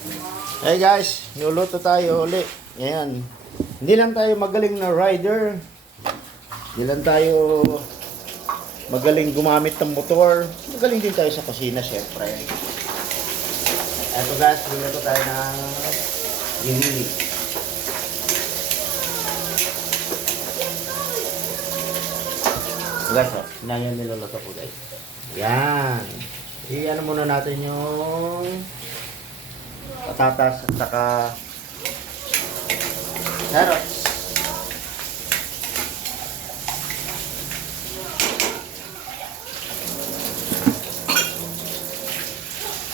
Hey guys, nuluto tayo uli. Ayan. Hindi lang tayo magaling na rider. Hindi lang tayo magaling gumamit ng motor. Magaling din tayo sa kusina, syempre. Eto guys, nuluto tayo ng ginili. Guys, yan yung niluluto ko guys. Yan. I-ano muna natin yung patatas at saka carrots.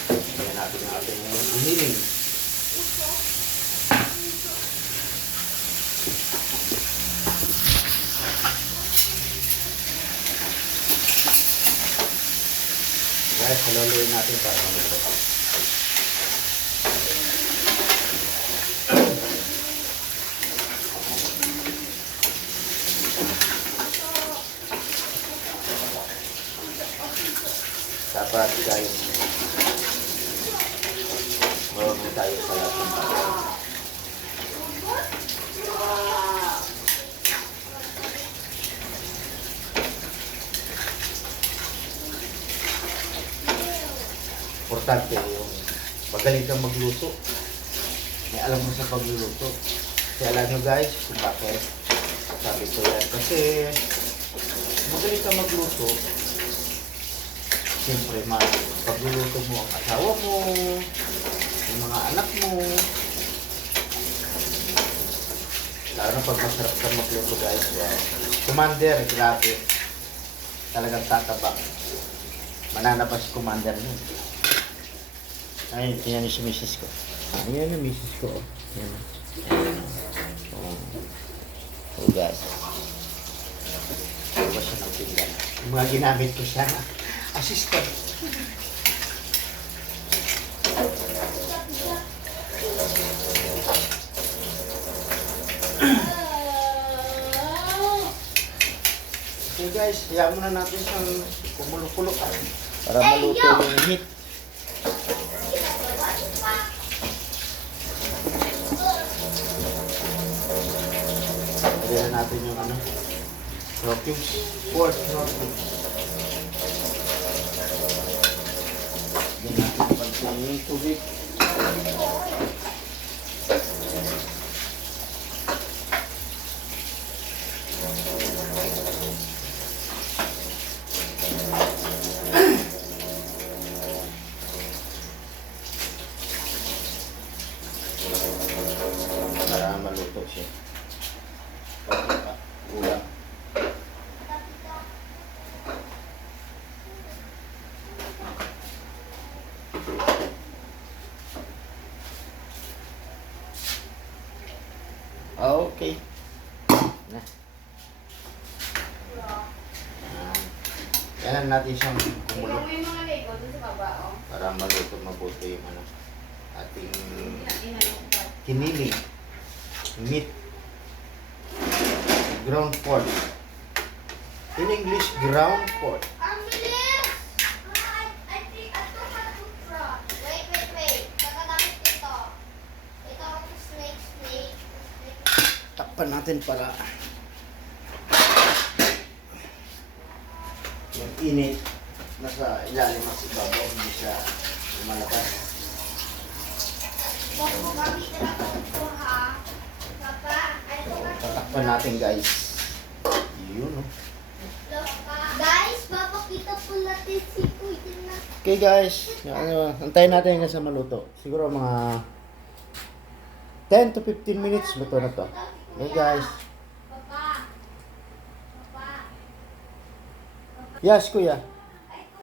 Ayan natin yung ating hiniling. Guys, haluin natin para maluto. Dapat guys, marunong tayo sa lahat ng bagay. Importante yung magaling kang magluto. May alam mo sa pagluluto. Kaya alam nyo guys kung bakit sabi ko yan. Kasi magaling kang magluto, siyempre, pagluluto mo ang asawa mo, yung mga anak mo. Lalo na pag masarap kang magluto guys. Commander, grabe. Talagang tatabak. Mananabas si Commander mo. Ay, tingnan niyo si misis ko. Ayan yung misis ko. Ayan. Oh guys. Ano ba siya ng pinggan? Yung mga ginamit ko siya. Assistant. Okay guys, hayaan muna natin siyang kumulo-kulo para maluto yung meat. Lagyan natin yung raw cubes, pork raw cubes. Lagyan natin yung pagkain tubig. Para maluto siya. Ulam. Okay. Na. Kailan natin siyang kumulo para maluto mabuti yung ating kinili, meat, ground pork. In English, ground pork. Takpan natin para yung init nasa ilalim at ibabaw, hindi siya lumalabas. Tatakpan natin guys. Yun Guys, papakita po natin si Kuya na. Okay guys, antayin natin hanggang sa maluto. Siguro mga 10 to 15 minutes luto na to. Okay guys. Papa. Yes kuya.